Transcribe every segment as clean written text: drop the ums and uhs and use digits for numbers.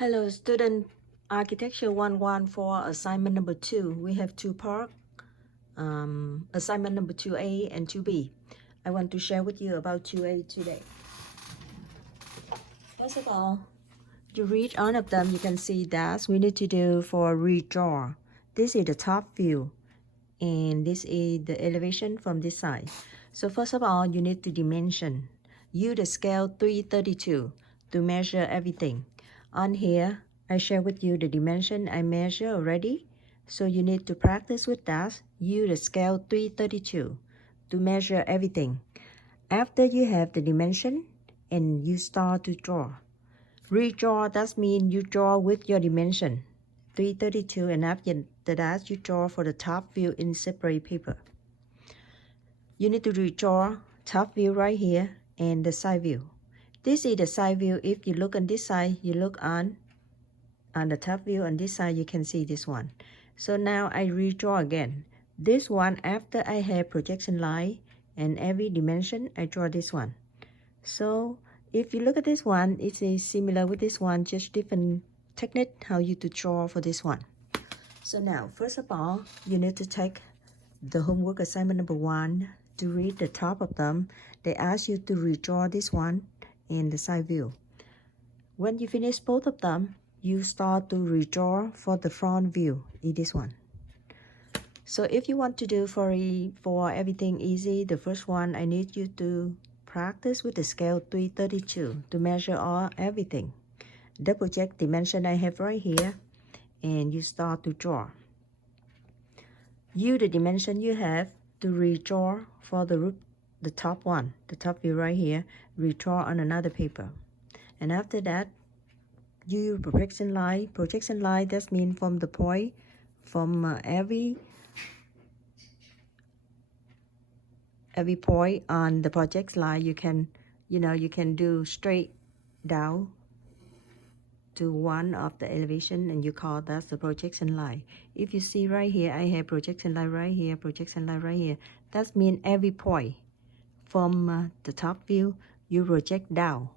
Hello, student. Architecture 114, assignment number 2. We have two parts. Assignment number 2A and 2B. I want to share with you about 2A today. First of all, to read all of them, you can see that we need to do for redraw. This is the top view, and this is the elevation from this side. So first of all, you need to dimension. Use the scale 332 to measure everything. On here, I share with you the dimension I measure already. So you need to practice with that. Use the scale 332 to measure everything. After you have the dimension, and you start to draw. Redraw, that means you draw with your dimension. 332, and after that, you draw for the top view in separate paper. You need to redraw top view right here and the side view. This is the side view. If you look on this side, you look on the top view. On this side, you can see this one. So now I redraw again. This one, after I have projection line and every dimension, I draw this one. So if you look at this one, it is similar with this one, just different technique how you to draw for this one. So now, first of all, you need to take the homework assignment number 1 to read the top of them. They ask you to redraw this one and the side view. When you finish both of them, you start to redraw for the front view in this one. So if you want to do for everything easy, the first one, I need you to practice with the scale 332 to measure everything. Double check dimension I have right here, and you start to draw. Use the dimension you have to redraw for the top one, the top view right here, redraw on another paper. And after that, use projection line. Projection line, that means from the point, from every point on the project line, you can do straight down to one of the elevation, and you call that the projection line. If you see right here, I have projection line right here, projection line right here. That means every point from the top view, you project down.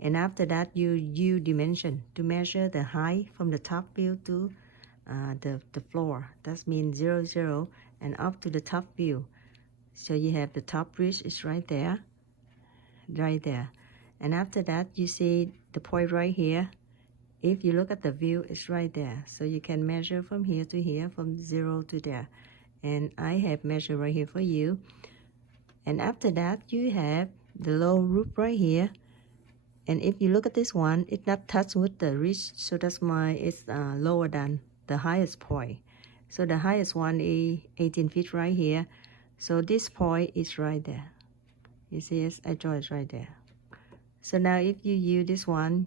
And after that, you use dimension to measure the height from the top view to the floor. That means 0, 0, and up to the top view. So you have the top bridge is right there. And after that, you see the point right here. If you look at the view, it's right there. So you can measure from here to here, from 0 to there. And I have measured right here for you. And after that, you have the low roof right here. And if you look at this one, it's not touched with the ridge. So that's why it's lower than the highest point. So the highest one is 18 feet right here. So this point is right there. You see, I draw it right there. So now if you use this one,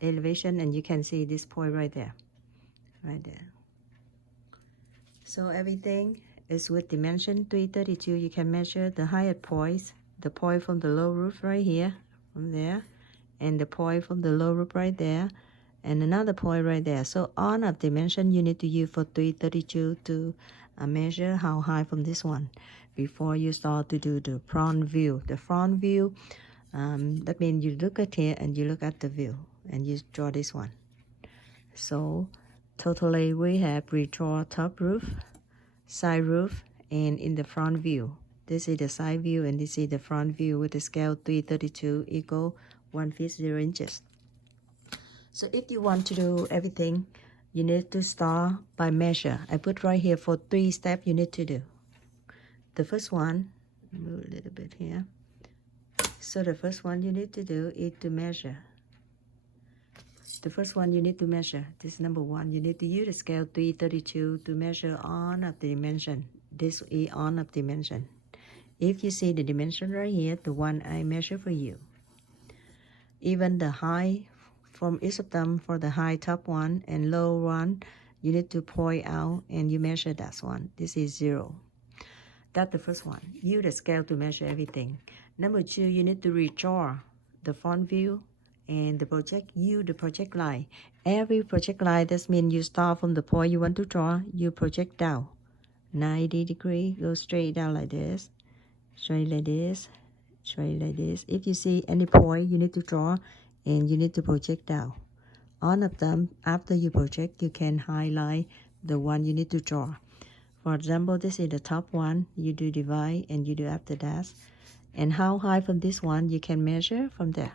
elevation, and you can see this point right there. So everything is with dimension 332. You can measure the highest points, the point from the low roof right here, from there, and the point from the low roof right there, and another point right there. So all of dimension you need to use for 332 to measure how high from this one before you start to do the front view. The front view, that means you look at here and you look at the view and you draw this one. So totally we have redraw top roof, side roof, and in the front view. This is the side view and this is the front view with the scale 332 equal 1 feet 0 inches. So if you want to do everything, you need to start by measure. I put right here for 3 steps you need to do. The first one, move a little bit here. So the first one you need to do is to measure. The first one you need to measure, this is number 1. You need to use the scale 332 to measure all of the dimension. This is all of dimension. If you see the dimension right here, the one I measure for you. Even the height from each of them, for the high top one and low one, you need to point out and you measure that one. This is 0. That's the first one. Use the scale to measure everything. Number 2, you need to redraw the front view and the project line. Every project line, that means you start from the point you want to draw, you project down 90 degrees, go straight down like this, straight like this, straight like this. If you see any point you need to draw, and you need to project down all of them, after you project, you can highlight the one you need to draw. For example, this is the top one, you do divide and you do after that. And how high from this one, you can measure from there.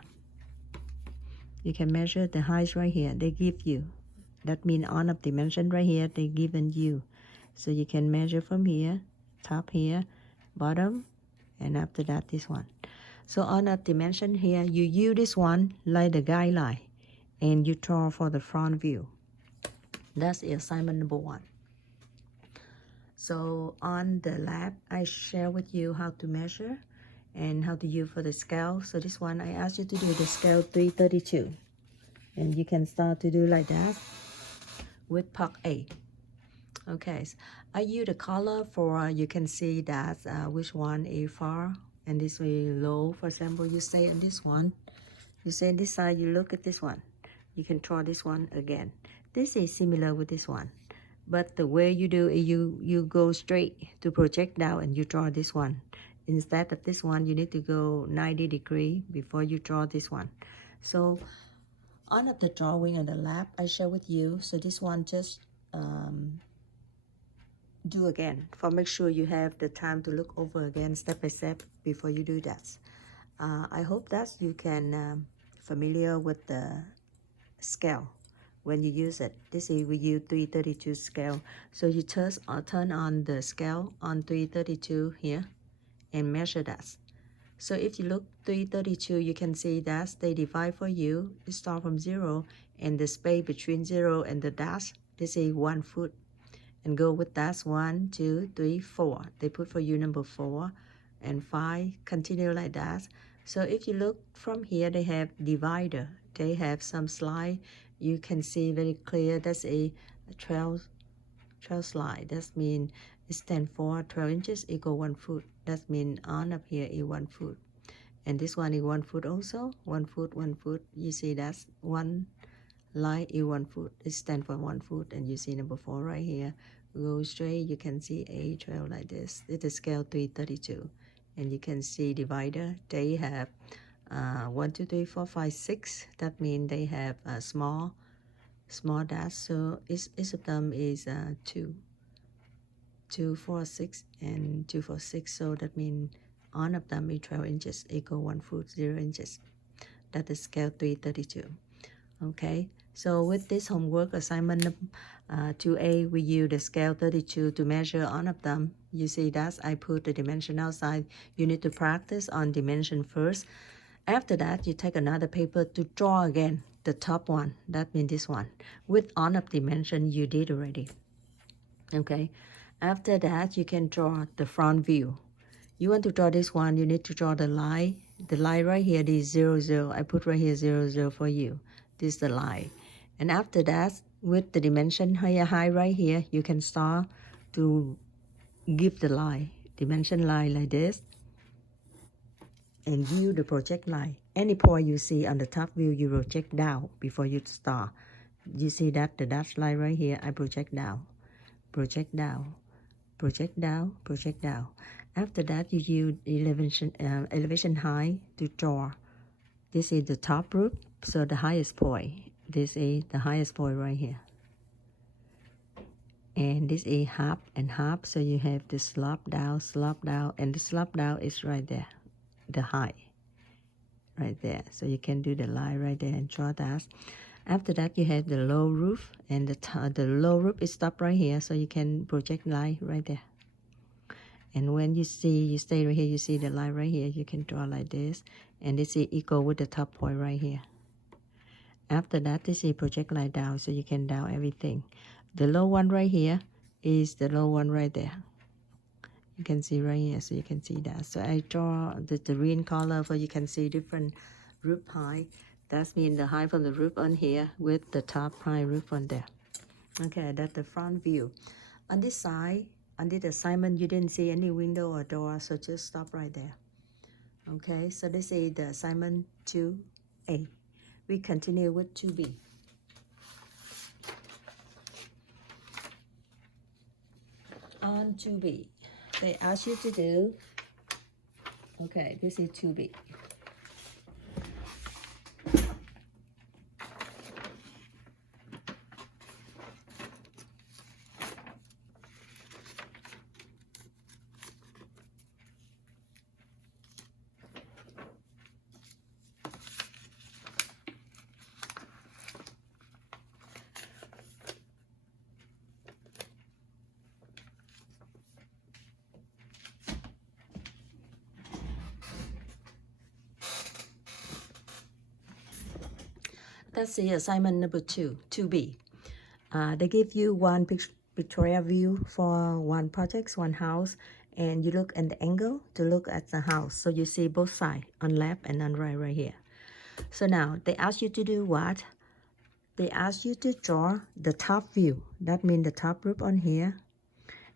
You can measure the height right here, they give you. That means on of dimension right here, they given you. So you can measure from here, top here, bottom, and after that, this one. So on a dimension here, you use this one like the guideline, and you draw for the front view. That's assignment number 1. So on the lab, I share with you how to measure and how to use for the scale. So this one, I asked you to do the scale 332. And you can start to do like that with part A. Okay, so I use the color for, you can see that which one is far and this way low. For example, you say on this one, you say this side, you look at this one. You can draw this one again. This is similar with this one. But the way you do is you go straight to project down and you draw this one. Instead of this one, you need to go 90 degrees before you draw this one. So on of the drawing on the lab, I share with you. So this one just do again for make sure you have the time to look over again step by step before you do that. I hope that you can familiar with the scale when you use it. This is we use 332 scale. So you turn on the scale on 332 here and measure that. So if you look 332, you can see that they divide for you. It start from 0 and the space between 0 and the dash, this is 1 foot. And go with dash 1, 2, 3, 4. They put for you number 4 and 5. Continue like that. So if you look from here, they have divider. They have some slide. You can see very clear. That's a 12 slide. That means it stands for 12 inches equal 1 foot. That means on up here is 1 foot. And this one is 1 foot also. 1 foot, 1 foot. You see that's one line is 1 foot. It stands for 1 foot. And you see number 4 right here. Go straight. You can see a 12 like this. It is scale 332. And you can see divider. They have 1, 2, 3, 4, 5, 6. That means they have a small dash. So each of them is 2, 2, 4, 6, and 2, 4, 6. So that means on of them is 12 inches equal 1 foot 0 inches. That is scale 332. Okay. So with this homework assignment 2A, we use the scale 32 to measure all of them. You see that I put the dimension outside. You need to practice on dimension first. After that, you take another paper to draw again the top one. That means this one. With all of dimension you did already. Okay. After that, you can draw the front view. You want to draw this one, you need to draw the line. The line right here is 0, 0. I put right here 0, 0 for you. This is the line. And after that, with the dimension high right here, you can start to give the line, dimension line like this, and view the project line. Any point you see on the top view, you project down before you start. You see that the dashed line right here, I project down, project down, project down, project down. After that, you use elevation height to draw. This is the top roof, so the highest point. This is the highest point right here. And this is half and half, so you have the slope down, and the slope down is right there, the height, right there. So you can do the line right there and draw that. After that, you have the low roof, and the low roof is stopped right here, so you can project line right there. And when you stay right here, you see the line right here, you can draw like this, and this is equal with the top point right here. After that, this is project line down, so you can down everything. The low one right here is the low one right there. You can see right here, so you can see that. So I draw the green color so you can see different roof height. That means the height from the roof on here with the top high roof on there. Okay, that's the front view. On this side, on this assignment, you didn't see any window or door, so just stop right there. Okay, so this is the assignment 2A. We continue with 2B. On 2B, they ask you to do, okay, this is 2B. Let's see assignment number 2, 2B. They give you one pictorial view for one project, one house, and you look at the angle to look at the house. So you see both sides, on left and on right here. So now they ask you to do what? They ask you to draw the top view. That means the top roof on here.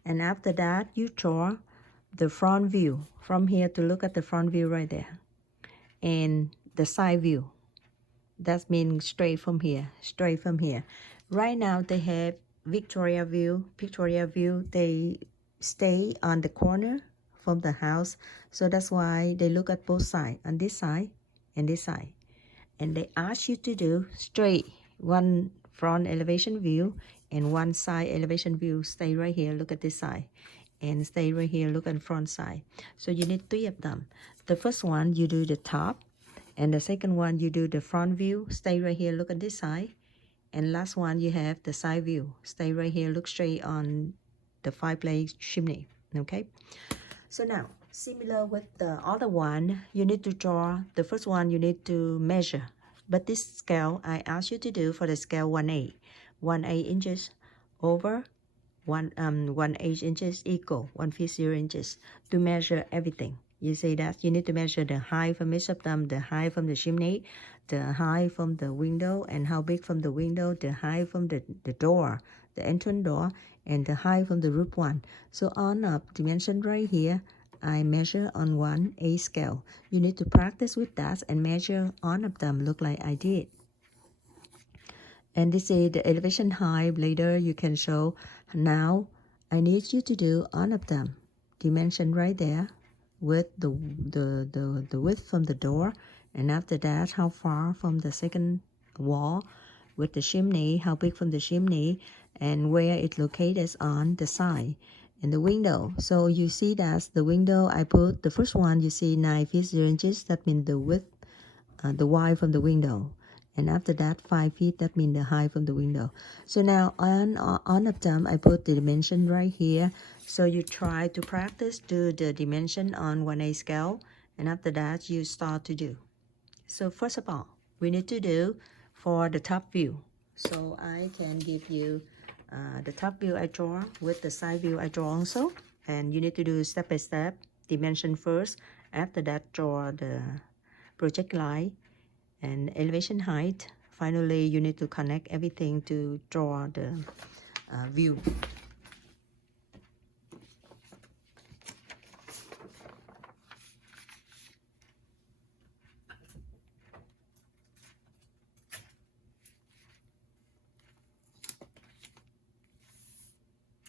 And after that, you draw the front view from here to look at the front view right there. And the side view. That means straight from here, straight from here. Right now they have pictorial view. They stay on the corner from the house. So that's why they look at both sides, on this side and this side. And they ask you to do straight, one front elevation view and one side elevation view. Stay right here, look at this side. And stay right here, look at front side. So you need 3 of them. The first one, you do the top. And the second one, you do the front view. Stay right here, look at this side. And last one, you have the side view. Stay right here, look straight on the fireplace chimney. Okay? So now, similar with the other one, you need to draw. The first one, you need to measure. But this scale, I asked you to do for the scale 1/8. 1/8 inches over 1/8 inches equal 1/50 inches to measure everything. You see that you need to measure the height from each of them, the height from the chimney, the height from the window, and how big from the window, the height from the door, the entrance door, and the height from the roof one. So on up dimension right here, I measure on 1/8 scale. You need to practice with that and measure on of them, look like I did. And this is the elevation height. Later you can show. Now I need you to do all of them. Dimension right there with the width from the door. And after that, how far from the second wall with the chimney, how big from the chimney, and where it's located on the side. And the window. So you see that the window, I put the first one, you see 9 feet 0 inches. That means the width, the wide from the window. And after that, 5 feet, that means the height from the window. So now on of them, I put the dimension right here. So you try to practice, do the dimension on 1/8 scale. And after that, you start to do. So first of all, we need to do for the top view. So I can give you the top view I draw with the side view I draw also. And you need to do step by step, dimension first. After that, draw the project line and elevation height. Finally, you need to connect everything to draw the view.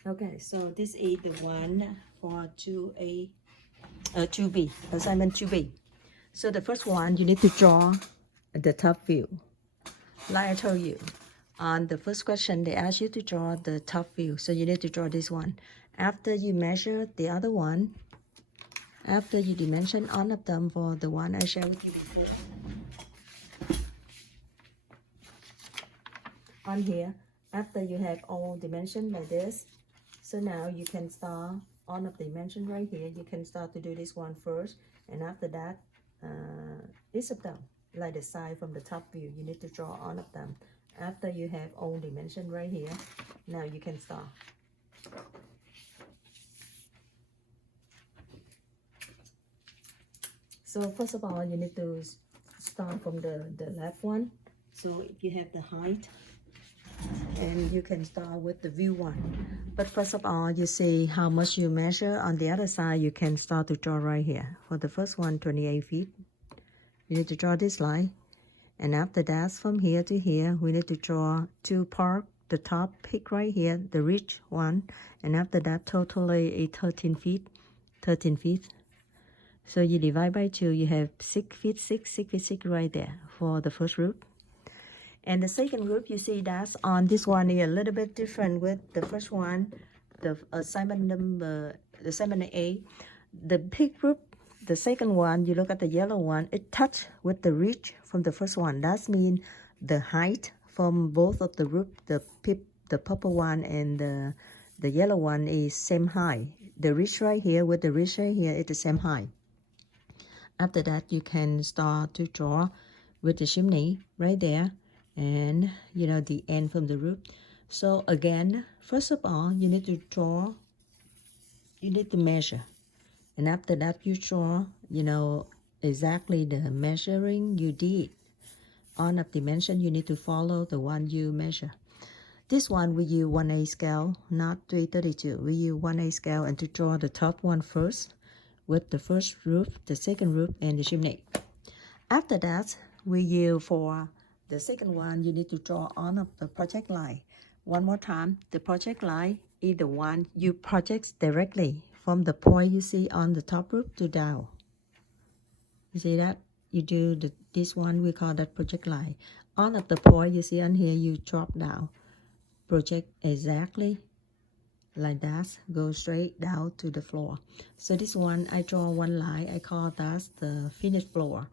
Okay, so this is the one for 2B, assignment 2B. So the first one, you need to draw the top view. Like I told you, on the first question, they ask you to draw the top view. So you need to draw this one. After you measure the other one, after you dimension all of them for the one I shared with you before. On here, after you have all dimension like this, so now you can start on of dimension right here. You can start to do this one first, and after that, this of them, like the side from the top view, you need to draw all of them. After you have all dimension right here, now you can start. So first of all, you need to start from the left one. So if you have the height, and you can start with the view one. But first of all, you see how much you measure. On the other side, you can start to draw right here. For the first one, 28 feet. You need to draw this line. And after that, from here to here, we need to draw 2 parts. The top peak right here, the ridge one. And after that, totally a 13 feet. 13 feet. So you divide by 2, you have 6 feet 6, 6 feet 6 right there for the first roof. And the second group, you see that's on this one is a little bit different with the first one, the assignment number, the assignment A. The big group, the second one, you look at the yellow one, it touch with the ridge from the first one. That means the height from both of the group, the purple one and the yellow one is same height. The ridge right here with the ridge right here is the same height. After that, you can start to draw with the chimney right there. and you know the end from the roof. So again, first of all, you need to draw, you need to measure, and after that you draw, you know, exactly the measuring you did on of dimension. You need to follow the one you measure. This one we use 1/8 scale, not 332. We use 1/8 scale, and to draw the top one first with the first roof, the second roof, and the chimney. After that, we use for the second one, you need to draw on of the project line. One more time, the project line is the one you project directly from the point you see on the top roof to down. You see that? You do this one, we call that project line. On of the point you see on here, you drop down. Project exactly like that, go straight down to the floor. So this one, I draw one line, I call that the finished floor.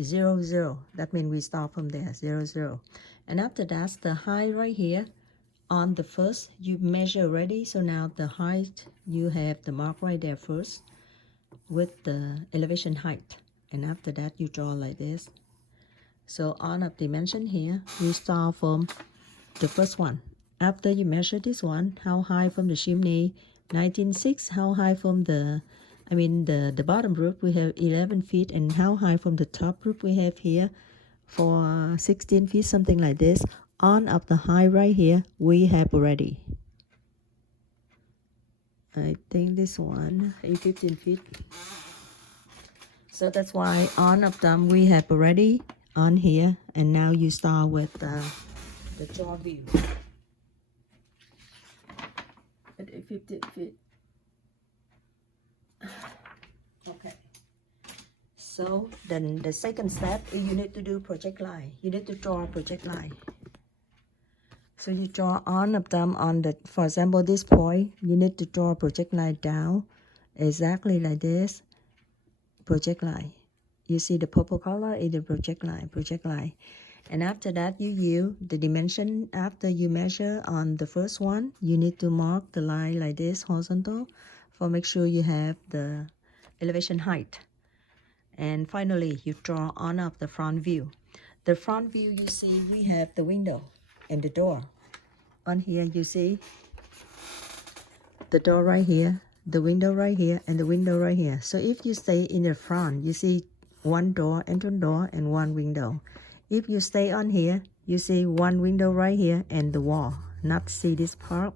0, 0, that means we start from there, 0, 0. And after that, the height right here on the first, you measure already. So now the height, you have the mark right there first with the elevation height. And after that, you draw like this. So on of dimension here, we start from the first one. After you measure this one, how high from the chimney? 19.6. How high from the, the bottom roof? We have 11 feet. And how high from the top roof? We have here for 16 feet, something like this. On of the high right here, we have already, I think this one is 15 feet. So that's why on of them we have already on here. And now you start with the jaw view. At 15 feet. Okay. So then the second step is you need to do project line. You need to draw a project line. So you draw on of them on the, for example, this point, you need to draw a project line down exactly like this. Project line. You see the purple color is the project line, project line. And after that, you use the dimension. After you measure on the first one, you need to mark the line like this, horizontal, for make sure you have the elevation height. And finally, you draw on of the front view. The front view, you see, we have the window and the door. On here, you see the door right here, the window right here, and the window right here. So if you stay in the front, you see one door, entrance door, and one window. If you stay on here, you see one window right here and the wall, not see this part.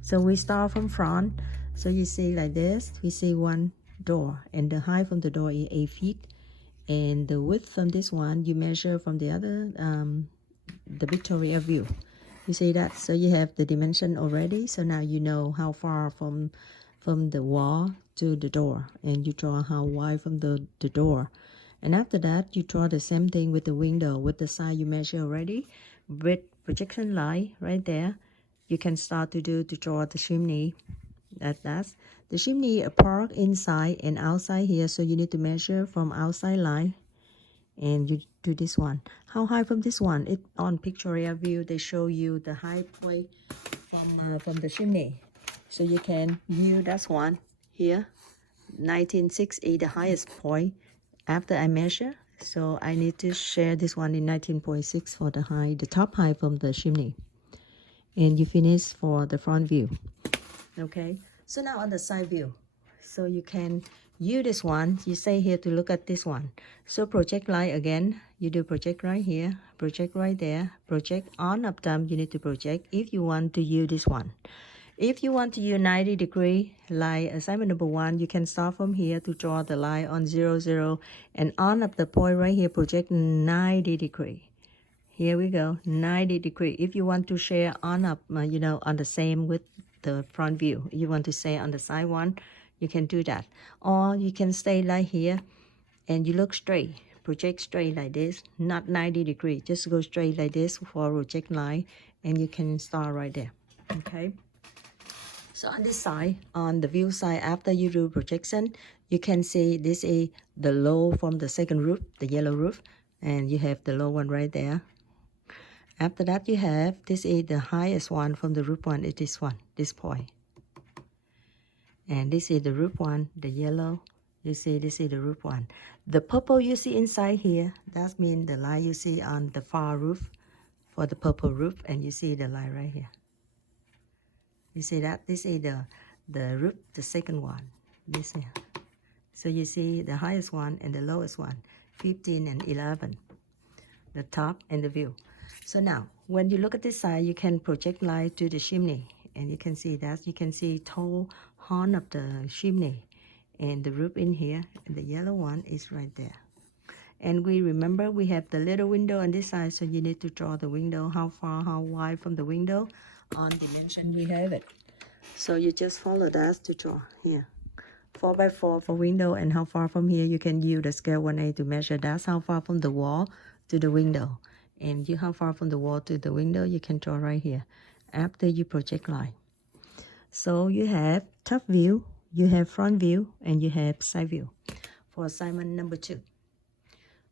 So we start from front. So you see like this, we see one door, and the height from the door is 8 feet. And the width from this one, you measure from the other, the Victoria view. You see that? So you have the dimension already. So now you know how far from the wall to the door, and you draw how wide from the door. And after that, you draw the same thing with the window, with the side you measure already, with projection line right there. You can start to draw the chimney. That's the chimney apart inside and outside here. So you need to measure from outside line, and you do this one. How high from this one? It on pictorial view they show you the high point from the chimney. So you can view that one here. 19.6 is the highest point after I measure. So I need to share this one in 19.6 for the height, the top height from the chimney. And you finish for the front view. Okay, so now on the side view. So you can use this one. You say here to look at this one. So project line again. You do project right here, project right there, project on of them. You need to project if you want to use this one. If you want to use 90 degree line assignment number 1, you can start from here to draw the line on 0, 0, and on of the point right here, project 90 degree. Here we go, 90 degree. If you want to share on up, on the same with the front view, you want to say on the side one, you can do that. Or you can stay like here and you look straight, project straight like this, not 90 degree, just go straight like this for project line, and you can start right there. Okay. So on this side, on the view side, after you do projection, you can see this is the low from the second roof, the yellow roof, and you have the low one right there. After that, you have, this is the highest one from the roof one, it is one, this point. And this is the roof one, the yellow, you see this is the roof one. The purple you see inside here, that means the line you see on the far roof for the purple roof, and you see the line right here. You see that this is the roof, the second one, this here. So you see the highest one and the lowest one, 15 and 11, the top and the view. So now when you look at this side, you can project light to the chimney, and you can see that. You can see tall horn of the chimney and the roof in here, and the yellow one is right there. And we remember we have the little window on this side, so you need to draw the window, how far, how wide from the window. On dimension we have it. So you just follow that to draw here. 4 by 4 for window, and how far from here you can use the scale 1A to measure. That's how far from the wall to the window. And how far from the wall to the window you can draw right here after you project line. So you have top view, you have front view, and you have side view. For assignment number 2.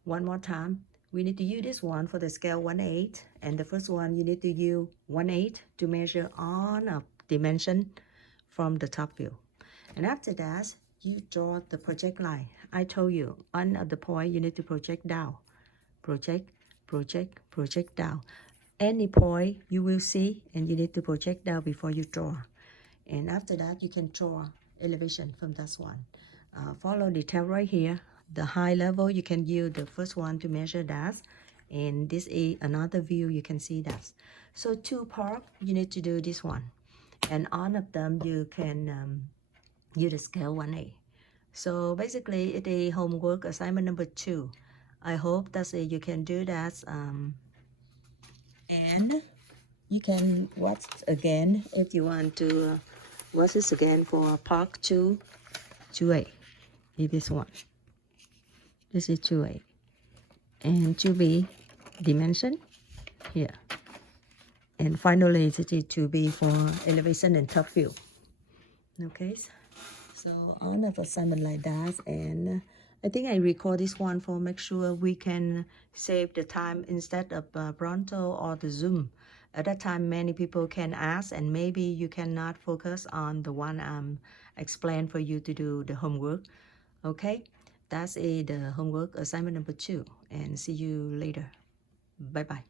One more time, we need to use this one for the scale 1/8, and the first one you need to use 1/8 to measure all of dimension from the top view. And after that, you draw the project line. I told you, on the point you need to project down. Project, project, project down. Any point you will see, and you need to project down before you draw. And after that, you can draw elevation from this one. Follow detail right here. The high level, you can use the first one to measure that. And this is another view, you can see that. So 2 part, you need to do this one. And all of them, you can use the scale 1A. So basically, it is homework assignment number 2. I hope that you can do that. And you can watch again if you want to watch this again for part 2A. This one. This is 2A. And 2B dimension here. And finally, this is 2B for elevation and top view. Okay, so on of assignment like that. And I think I record this one for make sure we can save the time instead of Pronto or the Zoom. At that time, many people can ask, and maybe you cannot focus on the one I'm explain for you to do the homework. Okay, that's the homework assignment number 2, and see you later. Bye bye.